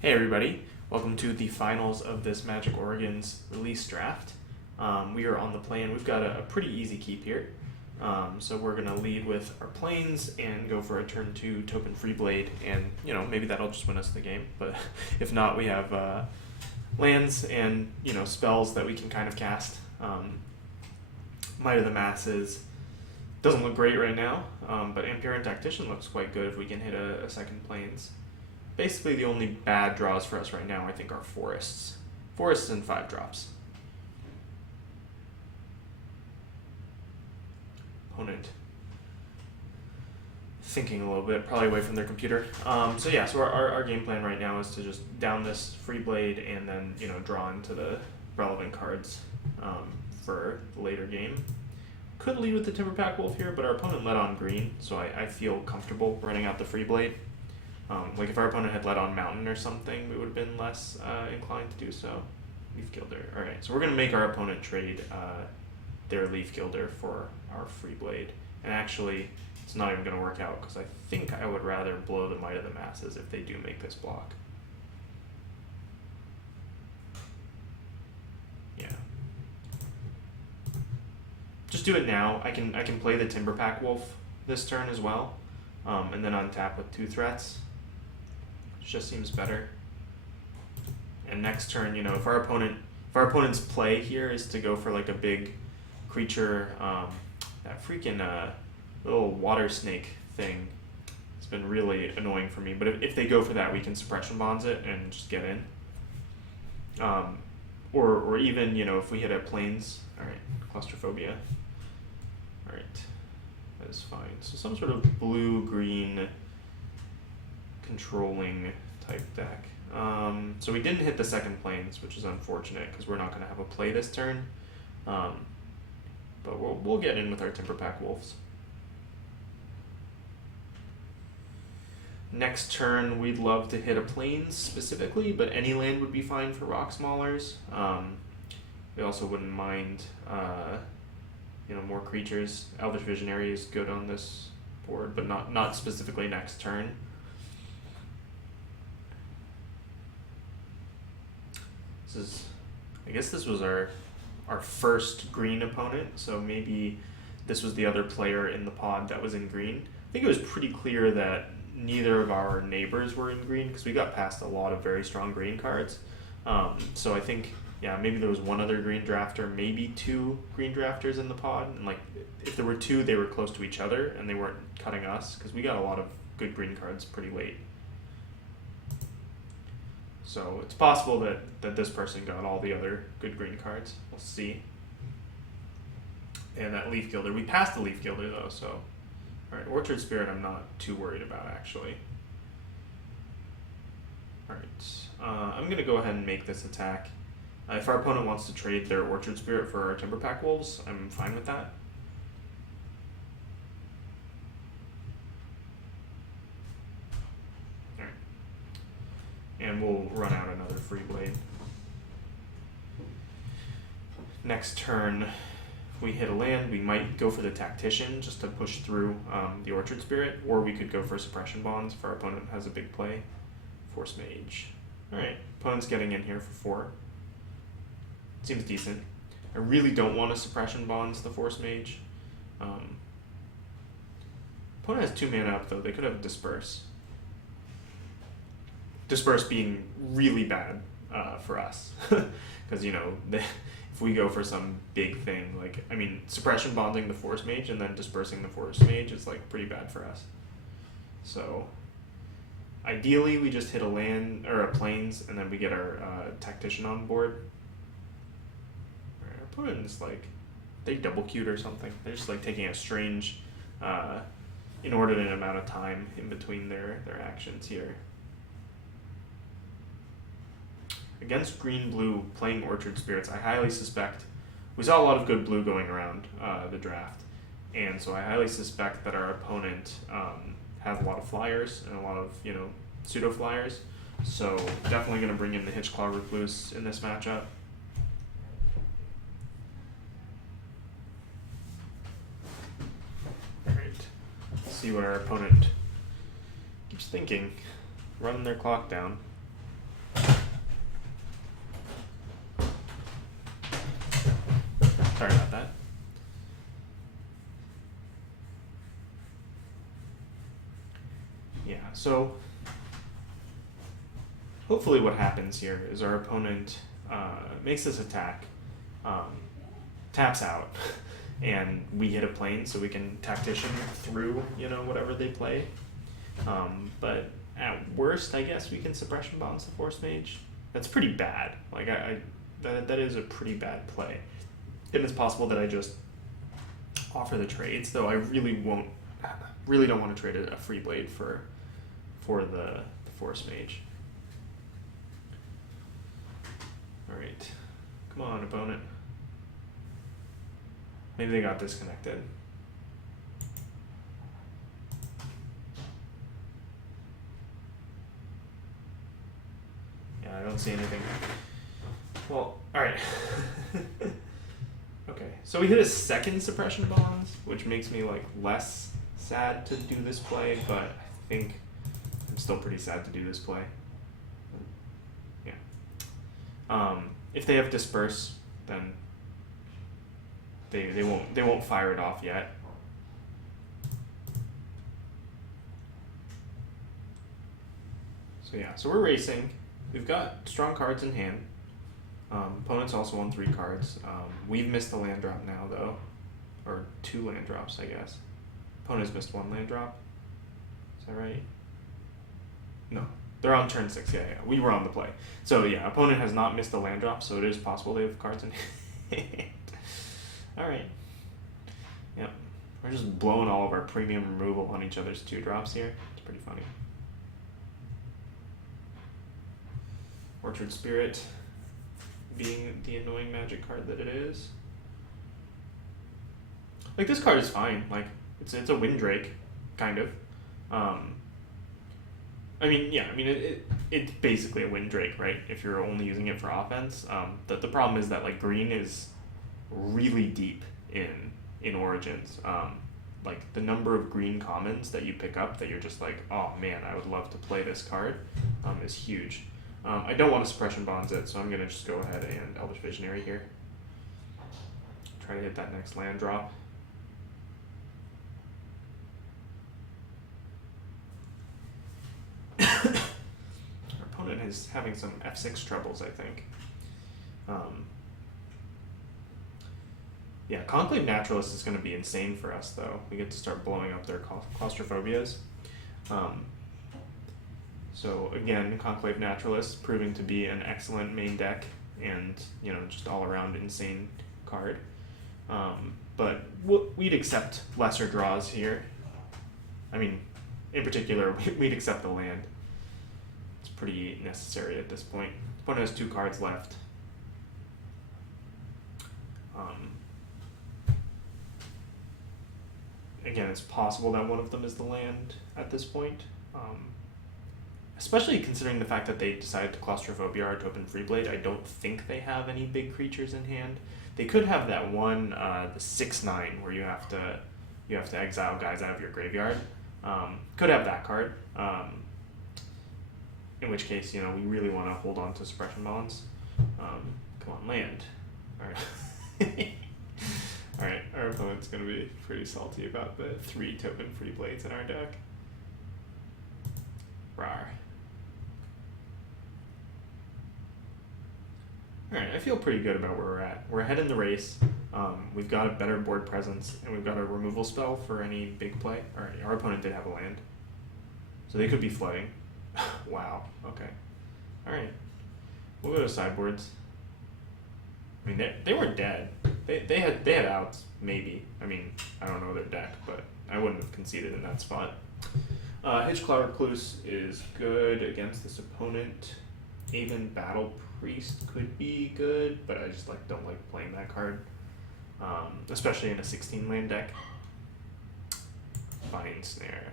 Hey everybody, welcome to the finals of this Magic Origins release draft. We are on the plane. We've got a pretty easy keep here. So we're going to lead with our planes and go for a turn 2 token free blade, and maybe that'll just win us the game. But if not, we have lands and spells that we can kind of cast. Might of the Masses doesn't look great right now, but Amperian Tactician looks quite good if we can hit a second planes. Basically, the only bad draws for us right now, I think, are forests. Forests and 5 drops. Opponent thinking a little bit, probably away from their computer. So our game plan right now is to just down this free blade and then draw into the relevant cards for the later game. Could lead with the Timberpack Wolf here, but our opponent led on green, so I feel comfortable running out the free blade. Like if our opponent had led on Mountain or something, we would have been less inclined to do so. Leaf Gilder. Alright, so we're going to make our opponent trade their Leaf Gilder for our free blade. And actually, it's not even going to work out because I think I would rather blow the Might of the Masses if they do make this block. Yeah. Just do it now. I can play the Timberpack Wolf this turn as well, and then untap with 2 threats. Just seems better. And next turn, if our opponent's play here is to go for like a big creature, that freaking little water snake thing, it's been really annoying for me. But if they go for that, we can suppression bonds it and just get in. Or even if we hit a plains, all right, claustrophobia. All right, that is fine. So some sort of blue-green controlling type deck. So we didn't hit the second planes, which is unfortunate because we're not going to have a play this turn. But we'll get in with our Timberpack Wolves. Next turn, we'd love to hit a plains specifically, but any land would be fine for Rock Maulers. We also wouldn't mind, more creatures. Elvish Visionary is good on this board, but not specifically next turn. I guess this was our first green opponent, so maybe this was the other player in the pod that was in green. I think it was pretty clear that neither of our neighbors were in green because we got past a lot of very strong green cards. So I think, maybe there was one other green drafter, maybe 2 green drafters in the pod, and if there were 2, they were close to each other and they weren't cutting us because we got a lot of good green cards pretty late. So it's possible that this person got all the other good green cards. We'll see. And that Leaf Gilder. We passed the Leaf Gilder though, so. Alright, Orchard Spirit I'm not too worried about actually. Alright, I'm going to go ahead and make this attack. If our opponent wants to trade their Orchard Spirit for our Timberpack Wolves, I'm fine with that. And we'll run out another free blade. Next turn, if we hit a land, we might go for the Tactician just to push through the Orchard Spirit, or we could go for Suppression Bonds if our opponent has a big play. Force Mage. Alright, opponent's getting in here for 4. Seems decent. I really don't want to Suppression Bonds the Force Mage. Opponent has 2 mana up though, they could have Disperse. Disperse being really bad for us, because if we go for some big thing, suppression bonding the Force Mage and then dispersing the Force Mage is pretty bad for us. So ideally we just hit a land or a plains and then we get our Tactician on board. Our opponent is they double queued or something. They're just taking a strange inordinate amount of time in between their actions here. Against green-blue playing Orchard Spirits, I highly suspect, we saw a lot of good blue going around the draft, and so I highly suspect that our opponent has a lot of flyers and a lot of, pseudo-flyers, so definitely going to bring in the Hitchclaw Recluse in this matchup. Alright, let's see what our opponent keeps thinking, running their clock down. Sorry about that. Yeah, so hopefully what happens here is our opponent makes this attack, taps out, and we hit a plane so we can tactician through, whatever they play. But at worst, I guess we can suppression bounce the Force Mage. That's pretty bad. Like, that is a pretty bad play. And it's possible that I just offer the trades, though I really don't want to trade a free blade for the Force Mage. Alright. Come on, opponent. Maybe they got disconnected. Yeah, I don't see anything. Well, alright. Okay, so we hit a second suppression bonds, which makes me less sad to do this play, but I think I'm still pretty sad to do this play. Yeah. If they have disperse, then they won't fire it off yet. So yeah, so we're racing. We've got strong cards in hand. Opponents also won 3 cards. We've missed the land drop now, though. Or 2 land drops, I guess. Opponents missed 1 land drop. Is that right? No. They're on turn 6, yeah. We were on the play. So yeah, opponent has not missed the land drop, so it is possible they have cards in hand. Alright. Yep. We're just blowing all of our premium removal on each other's 2 drops here. It's pretty funny. Orchard Spirit being the annoying magic card that it is. This card is fine. It's a Windrake, kind of. It's basically a Windrake, right? If you're only using it for offense. The problem is that green is really deep in Origins. The number of green commons that you pick up that you're just oh man, I would love to play this card, is huge. I don't want to suppression bonds it, so I'm going to just go ahead and Elvish Visionary here. Try to hit that next land drop. Our opponent is having some F6 troubles, I think. Yeah, Conclave Naturalist is going to be insane for us, though. We get to start blowing up their claustrophobias. So again, Conclave Naturalist proving to be an excellent main deck and, just all around insane card. But we'd accept lesser draws here. I mean, in particular, we'd accept the land. It's pretty necessary at this point. Opponent has 2 cards left. Again, it's possible that one of them is the land at this point. Especially considering the fact that they decided to Claustrophobia Art to open Freeblade. I don't think they have any big creatures in hand. They could have that one, the 6/9, where you have to exile guys out of your graveyard. Could have that card. In which case, we really want to hold on to suppression bonds. Come on, land. Alright. Alright, our opponent's going to be pretty salty about the 3 token free blades in our deck. Rawr. Alright, I feel pretty good about where we're at. We're ahead in the race. We've got a better board presence, and we've got a removal spell for any big play. Alright, our opponent did have a land. So they could be flooding. Wow, okay. Alright. We'll go to sideboards. I mean, they weren't dead. They had outs, maybe. I mean, I don't know their deck, but I wouldn't have conceded in that spot. Hitchclaw Recluse is good against this opponent. Even Battle Priest could be good, but I just don't like playing that card. Especially in a 16 land deck. Vine Snare.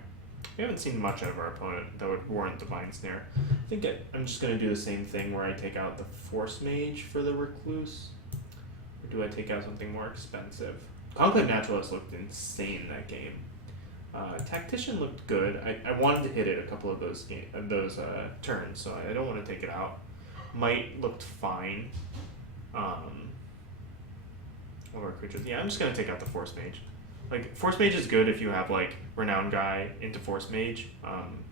We haven't seen much out of our opponent that would warrant the Vine Snare. I think I'm just going to do the same thing where I take out the Force Mage for the Recluse. Or do I take out something more expensive? Conclave Naturalist looked insane that game. Tactician looked good. I wanted to hit it a couple of those turns, so I don't want to take it out. Might looked fine. of our creatures. Yeah, I'm just gonna take out the Force Mage. Like, Force Mage is good if you have, like, Renown guy into Force Mage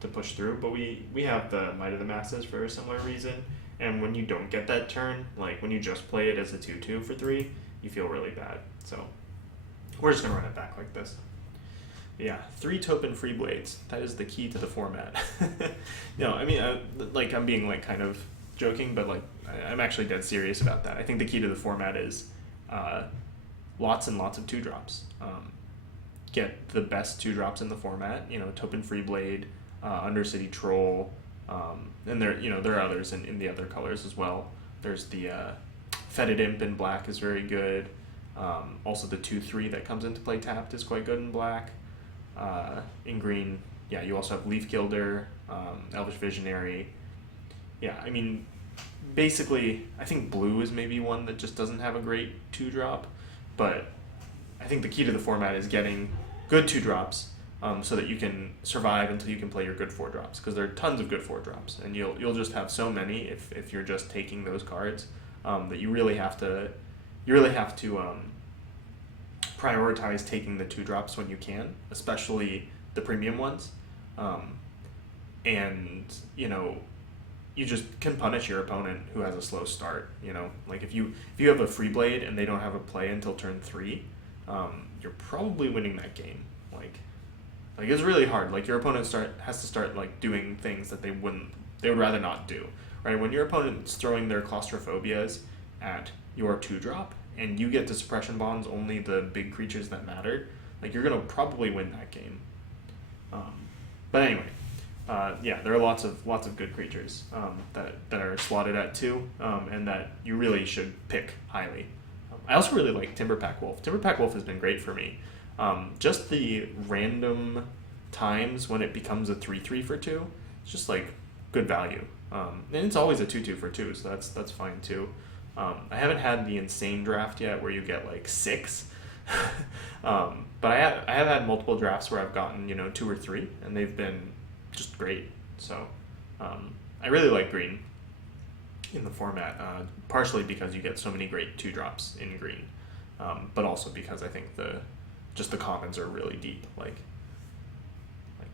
to push through, but we have the Might of the Masses for a similar reason, and when you don't get that turn, like, when you just play it as a 2/2 for 3, you feel really bad. So, we're just gonna run it back like this. Yeah, 3 token free blades. That is the key to the format. No, I mean, like, I'm being, like, kind of joking, but, like, I'm actually dead serious about that. I think the key to the format is lots and lots of 2-drops. Get the best 2-drops in the format, you know, token free blade, Undercity Troll, and there are others in the other colors as well. There's the Fetid Imp in black is very good. Also the 2/3 that comes into play tapped is quite good in black. In green, yeah, you also have Leaf Gilder, Elvish Visionary. Yeah, I mean, basically, I think blue is maybe one that just doesn't have a great 2-drop, but I think the key to the format is getting good 2-drops so that you can survive until you can play your good 4-drops, because there are tons of good 4-drops, and you'll just have so many if you're just taking those cards that you really have to prioritize taking the 2-drops when you can, especially the premium ones, and you know, you just can punish your opponent who has a slow start. You know, like if you have a free blade and they don't have a play until turn 3, you're probably winning that game. Like it's really hard. Like your opponent has to start like doing things that they would rather not do. Right? When your opponent's throwing their claustrophobias at your 2-drop and you get to suppression bonds only the big creatures that mattered, like you're gonna probably win that game. But anyway, yeah, there are lots of good creatures that are slotted at 2, and that you really should pick highly. I also really like Timberpack Wolf. Timberpack Wolf has been great for me. Just the random times when it becomes a 3/3 for 2, it's just like good value. And it's always a 2/2 for 2, so that's fine too. I haven't had the insane draft yet where you get like 6, but I have had multiple drafts where I've gotten 2 or 3, and they've been just great. So I really like green in the format, partially because you get so many great 2-drops in green, but also because I think the commons are really deep. Like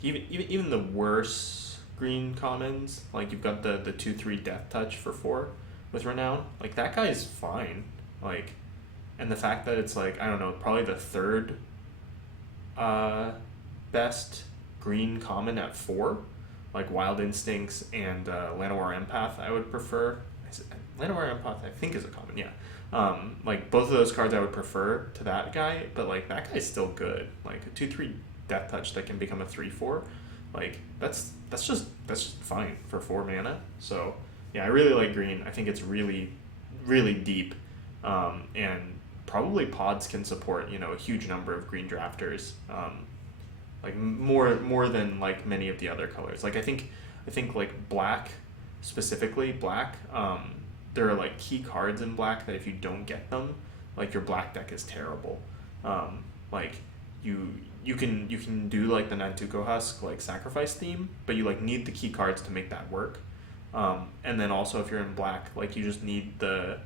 even the worse green commons, like you've got the 2/3 Death Touch for 4 with Renown, like that guy is fine. Like, and the fact that it's like, I don't know, probably the 3rd best green common at 4, like Wild Instincts and Llanowar Empath I would prefer. Llanowar Empath I think is a common, yeah. Like both of those cards I would prefer to that guy, but like that guy's still good. Like a 2/3 Death Touch that can become a 3/4, like that's just fine for 4 mana. So yeah, I really like green. I think it's really, really deep, and probably pods can support a huge number of green drafters, like more than like many of the other colors. Like I think like black, specifically black, there are like key cards in black that if you don't get them, like your black deck is terrible. Like you can do like the Nantuko Husk like sacrifice theme, but you like need the key cards to make that work. And then also if you're in black, like you just need the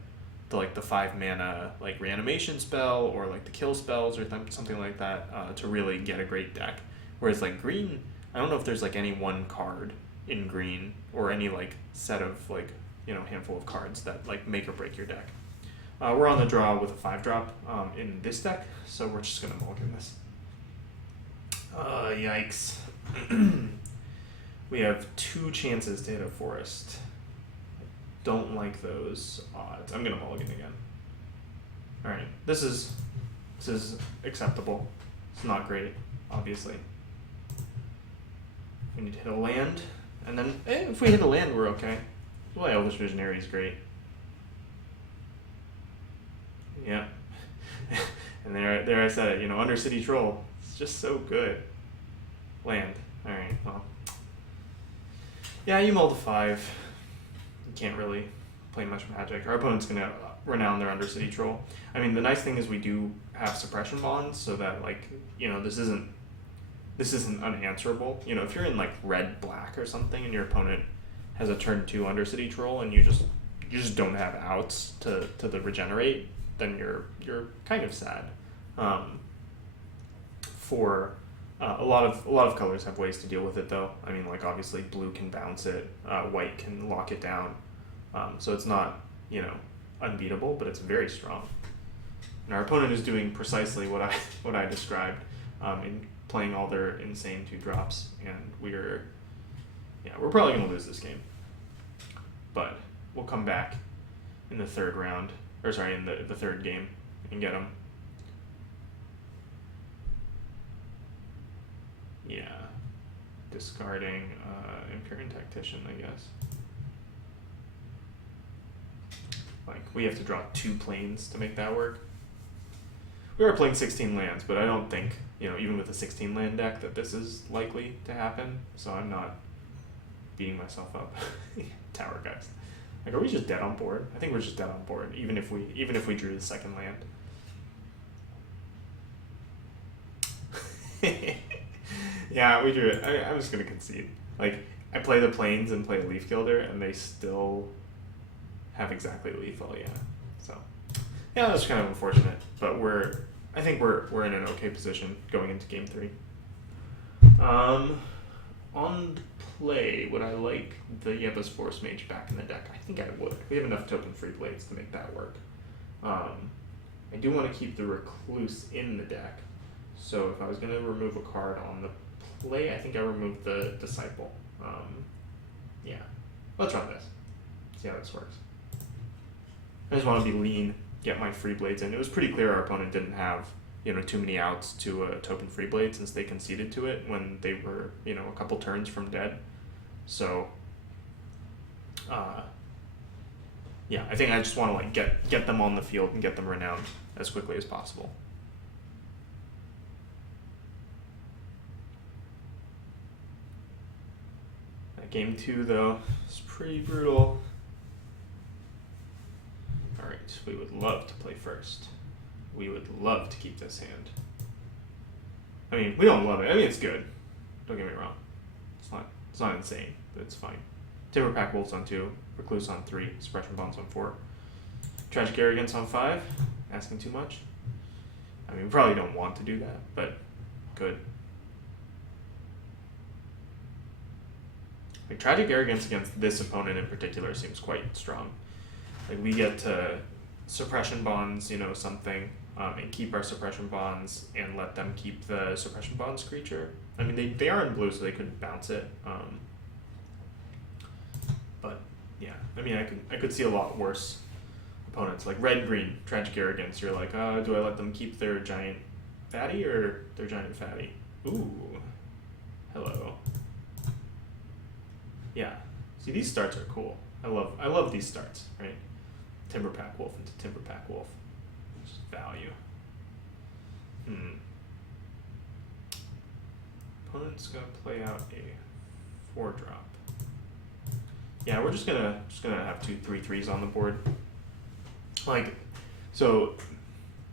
5 mana like reanimation spell or like the kill spells or something like that to really get a great deck. Whereas like green, I don't know if there's like any one card in green or any like set of like handful of cards that like make or break your deck. We're on the draw with a 5-drop in this deck, so we're just gonna mulligan this. Yikes. We have 2 chances to hit a forest. Don't like those odds. I'm gonna mulligan again. Alright, this is acceptable. It's not great, obviously. We need to hit a land, and then if we hit a land, we're okay. Well, Elvish Visionary is great. Yeah. And there I said it, Undercity Troll. It's just so good. Land. Alright, well. Yeah, you mull to 5. You can't really play much magic. Our opponent's gonna renown their Undercity Troll. I mean, the nice thing is we do have suppression bonds, so that like, this isn't unanswerable. If you're in like red-black or something and your opponent has a turn 2 Undercity Troll and you just don't have outs to the regenerate, then you're kind of sad. For a lot of colors have ways to deal with it though. I mean, like obviously blue can bounce it, white can lock it down. So it's not, you know, unbeatable, but it's very strong. And our opponent is doing precisely what I described, in playing all their insane 2-drops, and we're probably gonna lose this game. But we'll come back in the third round, or sorry, in the third game and get them. Yeah, discarding Empyrean Tactician, I guess. Like, we have to draw 2 planes to make that work. We are playing 16 lands, but I don't think, you know, even with a 16 land deck, that this is likely to happen. So I'm not beating myself up. Tower guys. Like, are we just dead on board? I think we're just dead on board, even if we drew the second land. Yeah, we drew it. I'm just gonna concede. Like, I play the planes and play a Leaf Gilder, and they still have exactly lethal. Yeah, so yeah, that's kind of unfortunate. But I think we're in an okay position going into game 3. On play, would I like the Yebba's Force Mage back in the deck? I think I would. We have enough token free blades to make that work. I do want to keep the Recluse in the deck. So if I was going to remove a card on the play, I think I removed the Disciple. Yeah, let's run this. See how this works. I just want to be lean, get my free blades in. It was pretty clear our opponent didn't have, you know, too many outs to a token free blade since they conceded to it when they were, you know, a couple turns from dead. So, yeah, I think I just want to like get them on the field and get them renowned as quickly as possible. Game 2 though is pretty brutal. Alright, we would love to play first. We would love to keep this hand. I mean, we don't love it. I mean, it's good. Don't get me wrong. It's not insane, but it's fine. Timberpack Wolves on 2, Recluse on 3, Suppression Bonds on 4. Tragic Arrogance on 5. Asking too much? I mean, we probably don't want to do that, but good. Like, Tragic Arrogance against this opponent in particular seems quite strong. Like, we get to Suppression Bonds, you know, something, and keep our Suppression Bonds and let them keep the Suppression Bonds creature. I mean, they are in blue, so they could bounce it. But, yeah, I mean, I could see a lot worse opponents. Like, red-green, Tragic Arrogance, you're like, do I let them keep their giant fatty or their giant fatty? Ooh, hello. Yeah, see, these starts are cool. I love these starts, right? Timberpack Wolf into Timberpack Wolf. Just value. Opponent's gonna play out a 4-drop. Yeah, we're just gonna have 2 3/3s on the board. Like, so,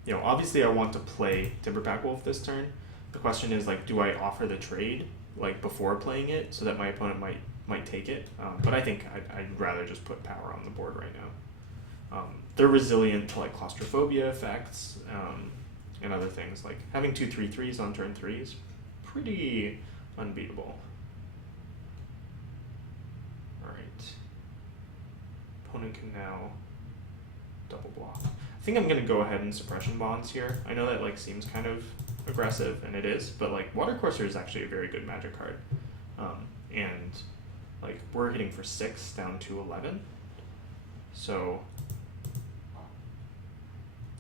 you know, obviously I want to play Timberpack Wolf this turn. The question is, like, do I offer the trade like before playing it so that my opponent might take it? But I think I'd rather just put power on the board right now. They're resilient to like claustrophobia effects and other things. Like having 2 3/3s on turn 3 is pretty unbeatable. Alright. Opponent can now double block. I think I'm gonna go ahead and Suppression Bonds here. I know that like seems kind of aggressive, and it is, but like Watercourser is actually a very good Magic card. And like we're hitting for 6 down to 11. So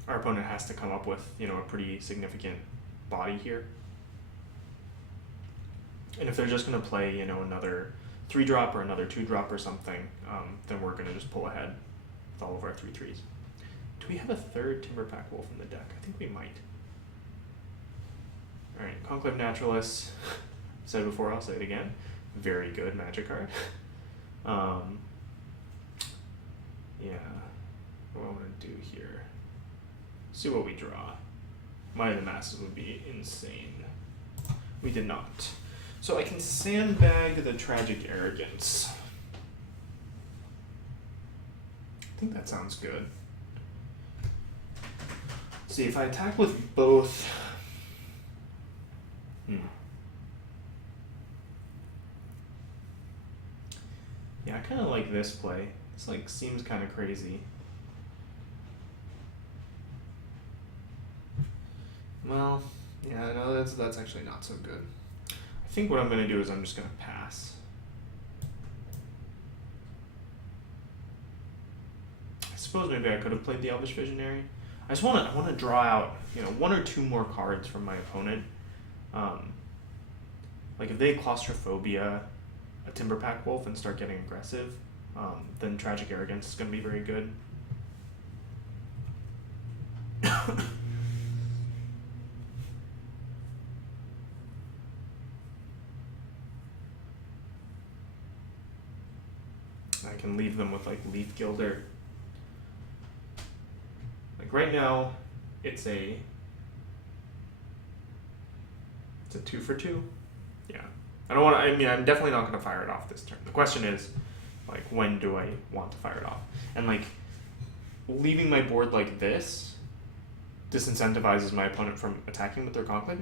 our opponent has to come up with, you know, a pretty significant body here. And if they're just going to play, you know, another 3-drop or another 2-drop or something, then we're going to just pull ahead with all of our 3/3s. Do we have a 3rd Timberpack Wolf in the deck? I think we might. Alright, Conclave Naturalist. Said it before, I'll say it again. Very good Magic card. Yeah, what I want to do here. See what we draw. Might of the Masses would be insane. We did not. So I can sandbag the Tragic Arrogance. I think that sounds good. See, if I attack with both... Yeah, I kind of like this play. This like seems kind of crazy. Well, yeah, no, that's actually not so good. I think what I'm gonna do is I'm just gonna pass. I suppose maybe I could have played the Elvish Visionary. I want to draw out, you know, 1 or 2 more cards from my opponent. Like if they Claustrophobia a Timberpack Wolf and start getting aggressive, then Tragic Arrogance is going to be very good. I can leave them with like Leaf Gilder. Like right now, it's a 2 for 2. Yeah. I don't want to, I mean, I'm definitely not going to fire it off this turn. The question is, like, when do I want to fire it off? And like, leaving my board like this disincentivizes my opponent from attacking with their Conclave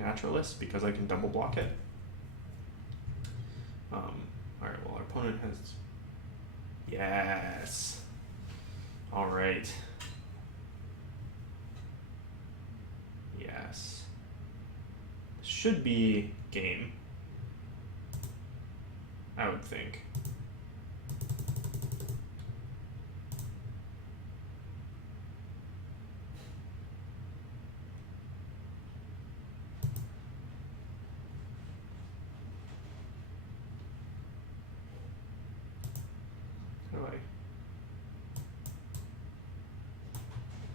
Naturalist because I can double block it. Alright, well, our opponent has... Yes! Alright. Yes. Should be game, I would think. How do I...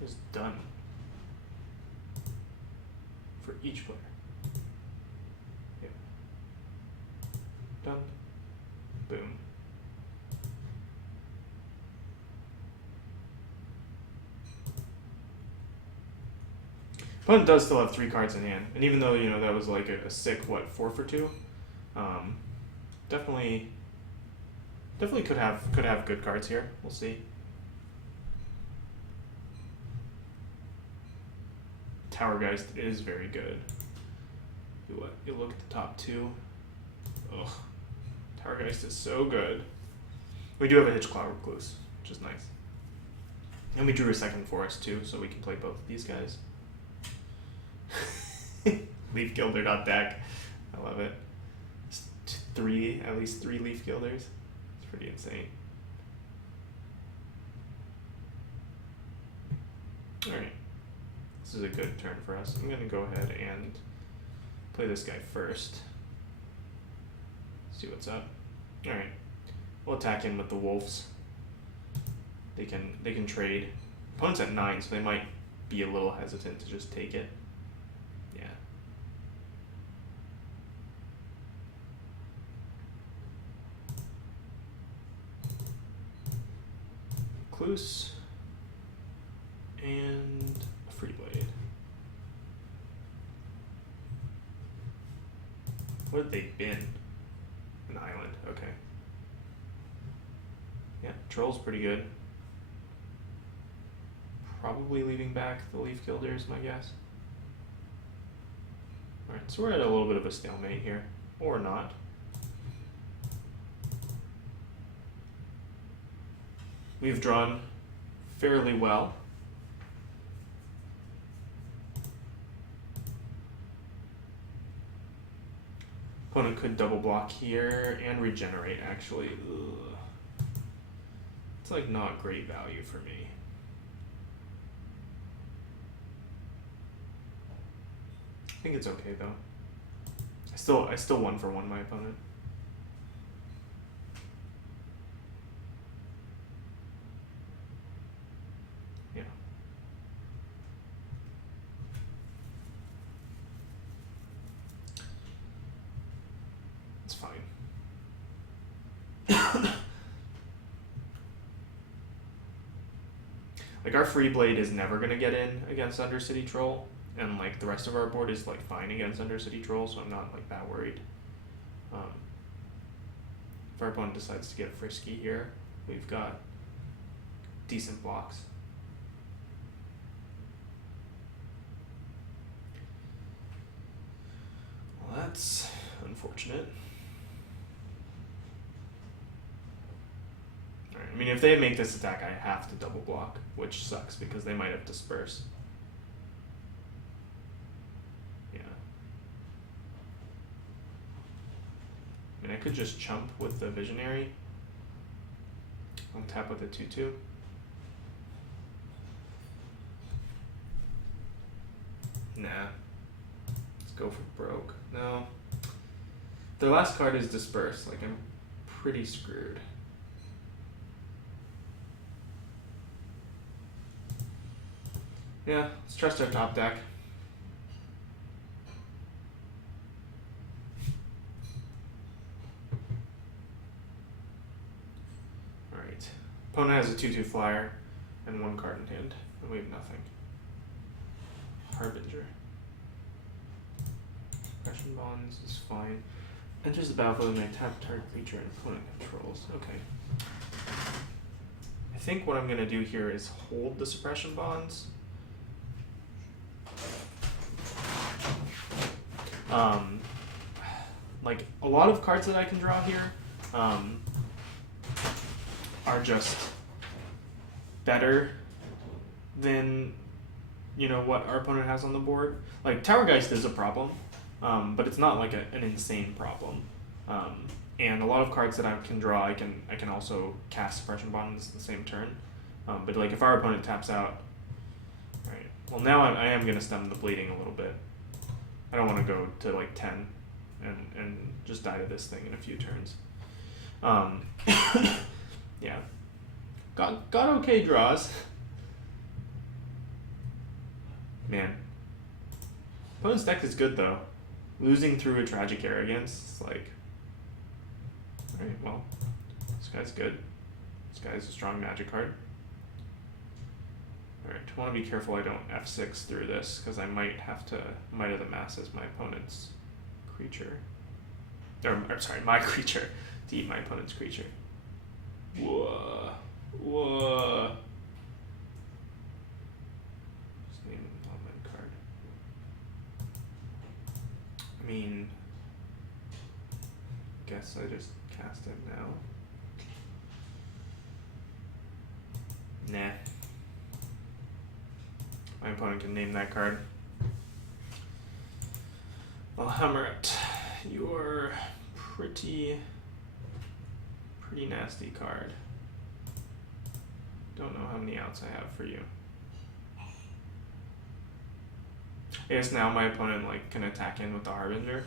It's done. For each player. Yeah. Done. Boom. Opponent does still have 3 cards in hand, and even though, you know, that was like a sick, 4 for 2, definitely could have good cards here. We'll see. Towergeist is very good. You look at the top 2. Ugh. Towergeist is so good. We do have a Hitchclaw Recluse, which is nice. And we drew a second forest too, so we can play both of these guys. Leaf Gilder.deck. I love it. At least three Leaf Gilders. It's pretty insane. Alright. This is a good turn for us. I'm going to go ahead and play this guy first. See what's up. Alright. We'll attack him with the wolves. They can trade. Opponent's at 9, so they might be a little hesitant to just take it. Yeah. Recluse. And a Free Blade. What have they been? An island, okay. Yeah, Troll's pretty good. Probably leaving back the Leaf Gilder is my guess. Alright, so we're at a little bit of a stalemate here. Or not. We've drawn fairly well. Opponent could double block here and regenerate, actually. Ugh. It's like not great value for me. I think it's okay though. I still 1 for 1 my opponent. Yeah. It's fine. Like our Free Blade is never gonna get in against Undercity Troll. And like the rest of our board is like fine against Undercity Troll, so I'm not like that worried. If our opponent decides to get frisky here, we've got decent blocks. Well, that's unfortunate. Alright, I mean, if they make this attack, I have to double block, which sucks because they might have disperse. Yeah. I mean, I could just chump with the Visionary. On tap with a 2/2. Nah. Let's go for broke. No. Their last card is disperse. Like, I'm pretty screwed. Yeah, let's trust our top deck. Alright. Opponent has a 2/2 flyer and 1 card in hand, and we have nothing. Harbinger. Suppression bonds is fine. Enters the battlefield and I tap target creature and opponent controls. Okay. I think what I'm gonna do here is hold the suppression bonds. Like a lot of cards that I can draw here are just better than what our opponent has on the board. Like Tower Geist is a problem, but it's not like an insane problem. And a lot of cards that I can draw, I can also cast Suppression Bonds the same turn. But like if our opponent taps out, right? Well, now I am gonna stem the bleeding a little bit. I don't want to go to like 10 and just die to this thing in a few turns. Yeah, got okay draws. Man, opponent's deck is good though. Losing through a Tragic Arrogance, it's like, alright, well, this guy's good. This guy's a strong magic card. Alright, I want to be careful I don't F6 through this, because I might have to Might of the Masses my opponent's creature. Or sorry, my creature to eat my opponent's creature. Whoa. Whoa. Just name on that card. I mean, guess I just cast it now. Nah. My opponent can name that card. I'll hammer it. You're pretty nasty card. Don't know how many outs I have for you. I guess now my opponent can attack in with the Harbinger.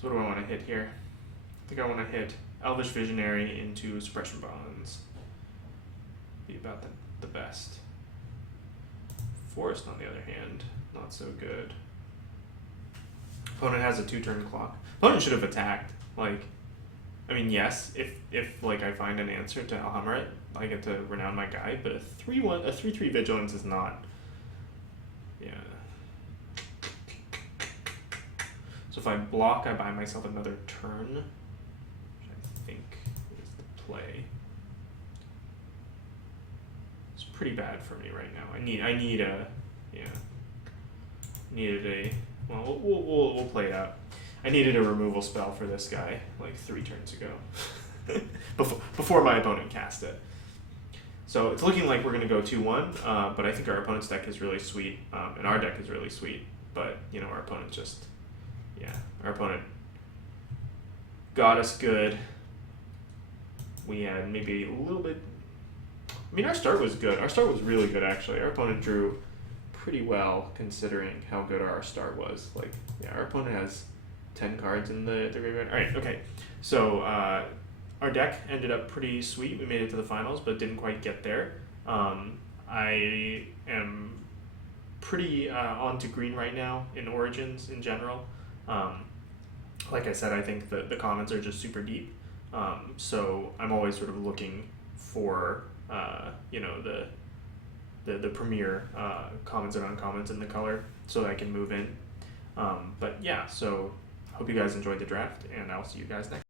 So what do I want to hit here? I think I want to hit Elvish Visionary into Suppression Bonds. Be about the best. Forest, on the other hand, not so good. Opponent has a 2-turn clock. Opponent should have attacked. I mean, yes, if I find an answer to Alhammer it, I get to renown my guy, but a 3/3 vigilance is not. Yeah. So if I block, I buy myself another turn, which I think is the play. It's pretty bad for me right now. Well, we'll play it out. I needed a removal spell for this guy 3 turns ago, before my opponent cast it. So it's looking like we're gonna go 2-1, but I think our opponent's deck is really sweet, and our deck is really sweet. But our opponent just, our opponent got us good. We had maybe a little bit. I mean, our start was good. Our start was really good actually. Our opponent drew pretty well considering how good our start was. Our opponent has 10 cards in the graveyard. Alright, okay. So our deck ended up pretty sweet. We made it to the finals, but didn't quite get there. I am pretty onto green right now in Origins in general. Like I said, I think the commons are just super deep. So I'm always sort of looking for the premier commons and uncommons in the color so that I can move in. But yeah, so hope you guys enjoyed the draft, and I'll see you guys next.